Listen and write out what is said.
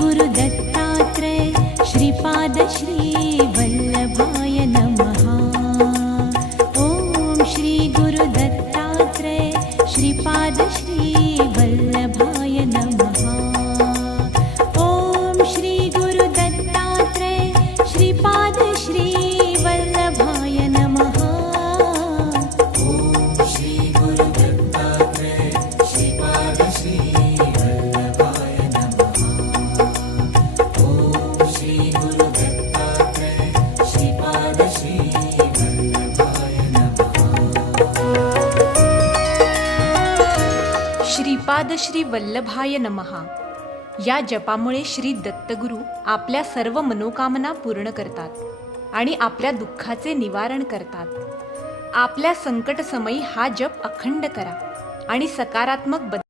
गुरुदत्तात्रय श्रीपाद श्रीवल्लभाय नमः। ॐ श्री गुरुदत्तात्रय श्रीपादश्री श्रीपाद श्री वल्लभाय नमहा या जपामुळे श्री दत्तगुरू आपल्या सर्व मनोकामना पूर्ण करतात आणि आपल्या दुःखाचे निवारण करतात. आपल्या संकटसमयी हा जप अखंड करा आणि सकारात्मक बदल